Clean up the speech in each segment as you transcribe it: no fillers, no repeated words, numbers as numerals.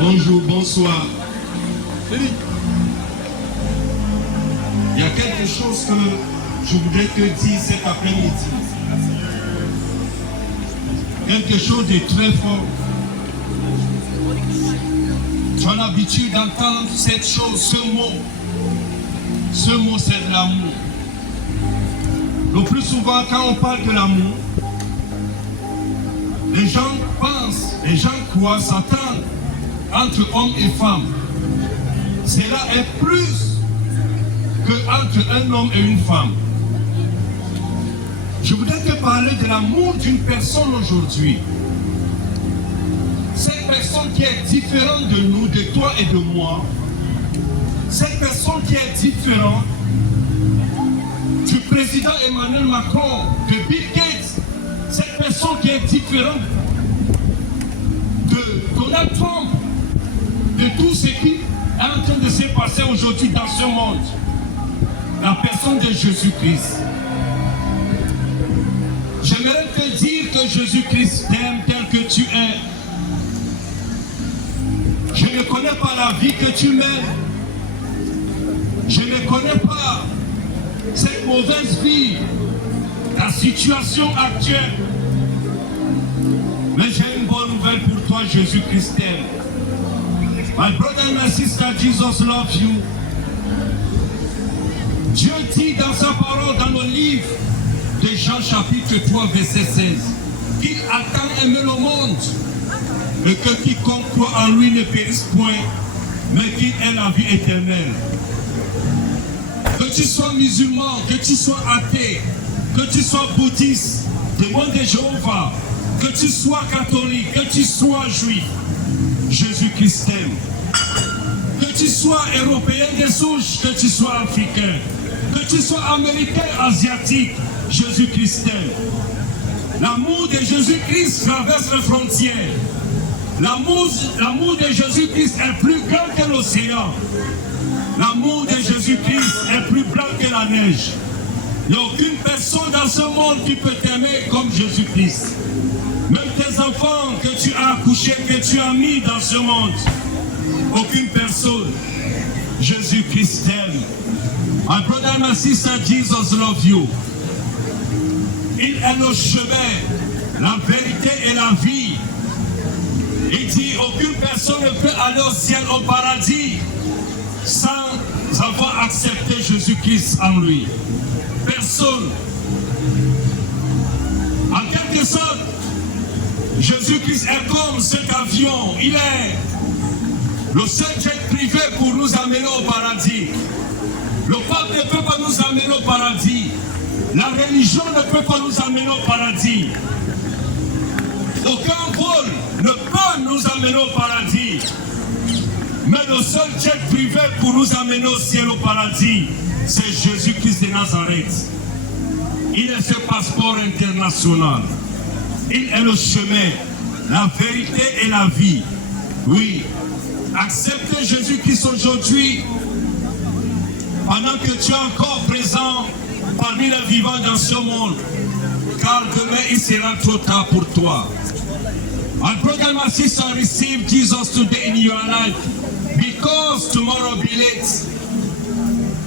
Bonjour, bonsoir. Il y a quelque chose que je voudrais te dire cet après-midi. Quelque chose de très fort. Tu as l'habitude d'entendre cette chose, ce mot. Ce mot, c'est de l'amour. Le plus souvent, quand on parle de l'amour, les gens pensent, les gens croient, s'attendent entre hommes et femmes. Cela est plus qu'entre un homme et une femme. Je voudrais te parler de l'amour d'une personne aujourd'hui. Cette personne qui est différente de nous, de toi et de moi. Cette personne qui est différente du président Emmanuel Macron, de Bill Gates. Cette personne qui est différente de Donald Trump, de tout ce qui est en train de se passer aujourd'hui dans ce monde. La personne de Jésus-Christ. J'aimerais te dire que Jésus-Christ t'aime tel que tu es. Je ne connais pas la vie que tu mènes. Je ne connais pas cette mauvaise vie, la situation actuelle. Mais j'ai une bonne nouvelle pour toi, Jésus-Christ t'aime. My brother and my sister, Jesus loves you. Dieu dit dans sa parole, dans le livre de Jean chapitre 3, verset 16, qu'il a tant aimé le monde, mais que quiconque croit en lui ne périsse point, mais qu'il ait la vie éternelle. Que tu sois musulman, que tu sois athée, que tu sois bouddhiste, témoin de Jéhovah, que tu sois catholique, que tu sois juif, Jésus-Christ t'aime. Que tu sois européen de souche, que tu sois africain, que tu sois américain, asiatique, Jésus-Christ t'aime. L'amour de Jésus-Christ traverse les frontières. L'amour de Jésus-Christ est plus grand que l'océan. L'amour de Jésus-Christ est plus blanc que la neige. Il n'y a aucune personne dans ce monde qui peut t'aimer comme Jésus-Christ. Même tes enfants que tu as accouchés, que tu as mis dans ce monde. Aucune personne. Jésus-Christ t'aime. My brother and my sister, Jesus loves you. Il est le chemin, la vérité et la vie. Il dit aucune personne ne peut aller au ciel, au paradis, sans avoir accepté Jésus-Christ en lui. Personne. En quelque sorte, Jésus-Christ est comme cet avion. Il est le seul jet privé pour nous amener au paradis. Le pape ne peut pas nous amener au paradis. La religion ne peut pas nous amener au paradis. Aucun vol ne peut nous amener au paradis. Mais le seul jet privé pour nous amener au ciel, au paradis, c'est Jésus-Christ de Nazareth. Il est ce passeport international. Il est le chemin, la vérité et la vie. Oui, acceptez Jésus-Christ aujourd'hui, pendant que tu es encore présent parmi les vivants dans ce monde, car demain il sera trop tard pour toi. My brother and my sister, receive Jesus today in your life, because tomorrow be late.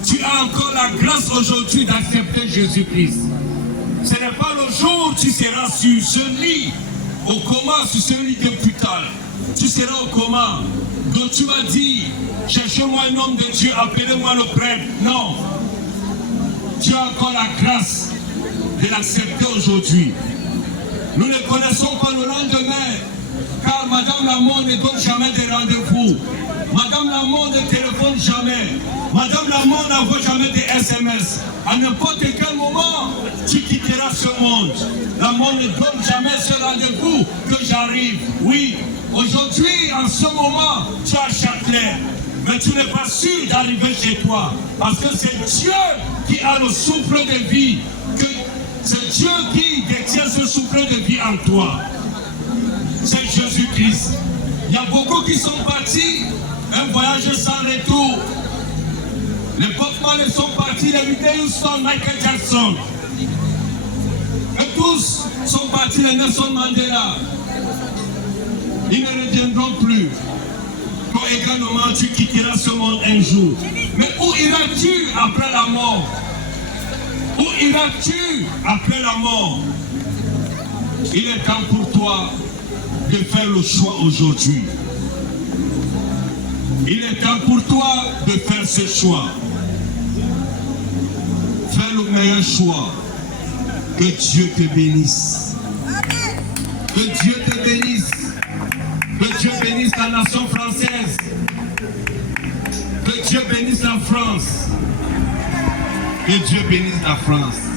Tu as encore la grâce aujourd'hui d'accepter Jésus-Christ. Ce n'est pas le jour où tu seras sur ce lit, au coma, sur ce lit d'hôpital. Tu seras au coma. Donc tu vas dire, cherchez-moi un homme de Dieu, appelez-moi le prêtre. Non. Tu as encore la grâce de l'accepter aujourd'hui. Nous ne connaissons pas le lendemain, car Madame Lamont ne donne jamais de rendez-vous. Madame Lamont ne téléphone jamais. Madame Lamont n'envoie jamais de SMS. À n'importe quel moment, tu quitteras ce monde. Lamont ne donne jamais ce rendez-vous que j'arrive. Oui, aujourd'hui, en ce moment, tu as Châtelet. Mais tu n'es pas sûr d'arriver chez toi. Parce que c'est Dieu qui a le souffle de vie. C'est Dieu qui détient ce souffle de vie en toi. C'est Jésus-Christ. Il y a beaucoup qui sont partis, un voyage sans retour. Les Bob Marley sont partis, les Whitney Houston, Michael Jackson. Et tous sont partis, les Nelson Mandela. Ils ne reviendront plus. Toi également, tu quitteras ce monde un jour. Mais où iras-tu après la mort? Où iras-tu après la mort? Il est temps pour toi de faire le choix aujourd'hui. Il est temps pour toi de faire ce choix. Fais le meilleur choix. Que Dieu te bénisse. Que Dieu te bénisse. Que Dieu bénisse la nation française. Que Dieu bénisse la France. Que Dieu bénisse la France.